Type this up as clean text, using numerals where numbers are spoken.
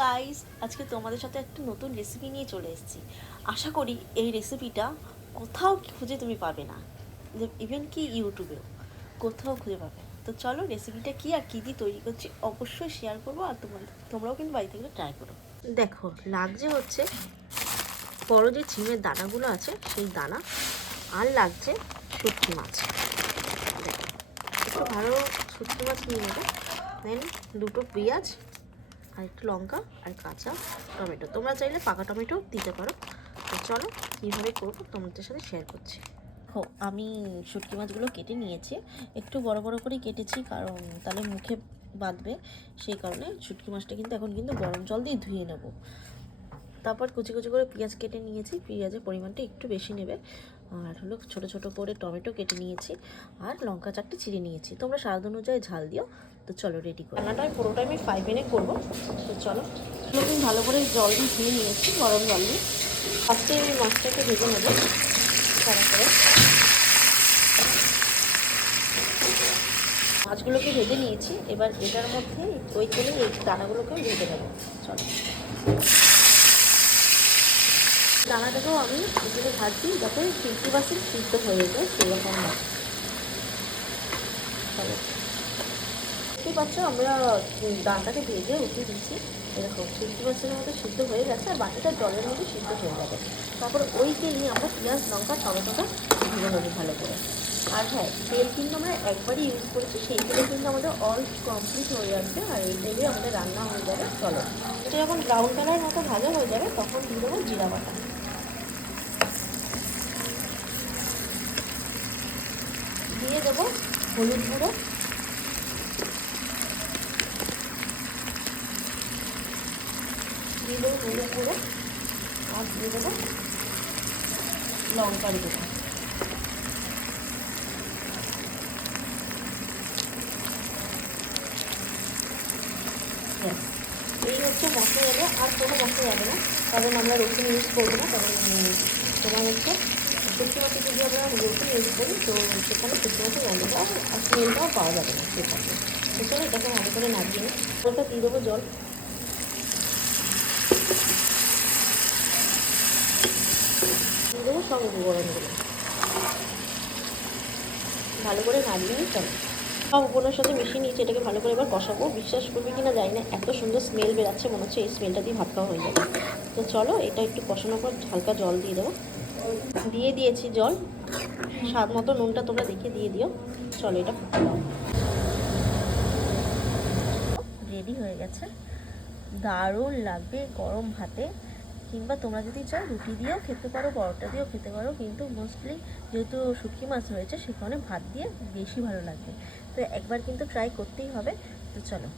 Guys, আজকে তোমাদের সাথে একটা নতুন রেসিপি নিয়ে চলে এসেছি। আশা করি এই রেসিপিটা কোথাও খুঁজে তুমি পাবে না, ইভেন কি ইউটিউবেও কোথাও খুঁজে পাবে না। তো চলো রেসিপিটা কি আর কী দিয়ে তৈরি করছি অবশ্যই শেয়ার করবো, আর তোমরাও কিন্তু বাড়ি থেকে ট্রাই করো। দেখো, লাগছে হচ্ছে বড় যে ঝিমের দানাগুলো আছে সেই দানা, আর লাগছে শুটকি মাছ। একটু ভালো শুটকি মাছ নিয়ে নেবে, দেন দুটো পেঁয়াজ আর একটু লঙ্কা আর কাঁচা টমেটো। তোমরা চাইলে পাকা টমেটো দিতে পারো। তো চলো কীভাবে করবো তোমাদের সাথে শেয়ার করছি। আমি শুটকি মাছগুলো কেটে নিয়েছি, একটু বড় বড় করেই কেটেছি, কারণ তাহলে মুখে বাঁধবে, সেই কারণে শুটকি মাছটা কিন্তু এখন কিন্তু গরম জল দিয়ে ধুয়ে নেব। তারপর কুচি কুচি করে পেঁয়াজ কেটে নিয়েছি, পেঁয়াজের পরিমাণটা একটু বেশি নেবে। আর হলো ছোটো ছোটো করে টমেটো কেটে নিয়েছি, আর লঙ্কা চারটে চিড়ে নিয়েছি। তোমরা স্বাদ অনুযায়ী ঝাল দিও। তো চলো রেডি করি। রান্নাটা আমি পুরোটাই আমি 5 মিনিট করবো। তো চলো, আমি ভালো করে জল দিয়ে ধুয়ে নিয়েছি, গরম জল দিয়ে। ফার্স্টে আমি মাছটাকে ভেজে নেবো সারা করে। মাছগুলোকে ভেজে নিয়েছি, এবার এটার মধ্যে ওই তেলে এই দানাগুলোকে ভেজে নেবো। চলো, দানাটাকেও আমি এগুলো ভাজছি যাতে 50% সিদ্ধ হয়ে যায়, সেরকম না। চলো, দেখতে পাচ্ছ আমরা ডালটাকে ভেজে উঠিয়ে দিচ্ছি। এরকম 50% মতো সিদ্ধ হয়ে গেছে, আর বাকিটা জলের মধ্যে সিদ্ধ হয়ে যাবে। তারপর ওই তেল নিয়ে আমরা পেঁয়াজ লঙ্কা টমেটোটা ভেজে নেবো ভালো করে। আর হ্যাঁ, তেল কিন্তু আমরা একবারই ইউজ করেছি, সেই তেলে কিন্তু আমাদের অল কমপ্লিট হয়ে যাচ্ছে, আর এই তেলে আমাদের রান্না হয়ে যাবে। চলো, এটা যখন ব্রাউন কালার মতো ভাজা হয়ে যাবে তখন দিয়ে দেবো জিরা বাটা, দিয়ে দেবো হলুদ গুঁড়ো, দিয়ে দেবো হলুদ গুঁড়ো, আর দিয়ে দেবো লঙ্কার গুঁড়ো। এই হচ্ছে মশলা যাবে, আর কোনো মশলা যাবে না, কারণ আমরা রসুন ইউজ করবো না। কারণ তোমার হচ্ছে শুকনো মাছে যদি আমরা রসুন ইউজ করি তো সেখানে শুকনো মাছের গন্ধটা আর স্মেলটাও পাওয়া যাবে না সেখানে। সেখানে এটাকে ভালো করে নাড়িয়ে নিই। ওটা দিয়ে দেবো জল, দিয়ে দেবো সব উপকরণগুলো, ভালো করে নাড়িয়ে নিই। চলো, সব উপকরণের সাথে মিশিয়ে নিয়েছি, এটাকে ভালো করে এবার কষাবো। বিশ্বাস করবে কিনা জানি না, এত সুন্দর স্মেল বেরাচ্ছে, মনে হচ্ছে এই স্মেলটা দিয়ে ভাত খাওয়া হয়ে যাবে। তো চলো, এটা একটু কষানোর পর হালকা জল দিয়ে দেবো, দিয়ে দিয়েছি জল। স্বাদ মতো নুনটা তোমরা দেখে দিয়ে দিও। চলো, এটা ফুটে দাও। রেডি হয়ে গেছে, দারুণ লাগবে গরম ভাতে, কিংবা তোমরা যদি চাও রুটি দিয়েও খেতে পারো, পরোটা দিয়েও খেতে পারো, কিন্তু মোস্টলি যেহেতু শুটকি মাছ রয়েছে সে কারণে ভাত দিয়ে বেশি ভালো লাগবে। তো একবার কিন্তু ট্রাই করতেই হবে। তো চলো।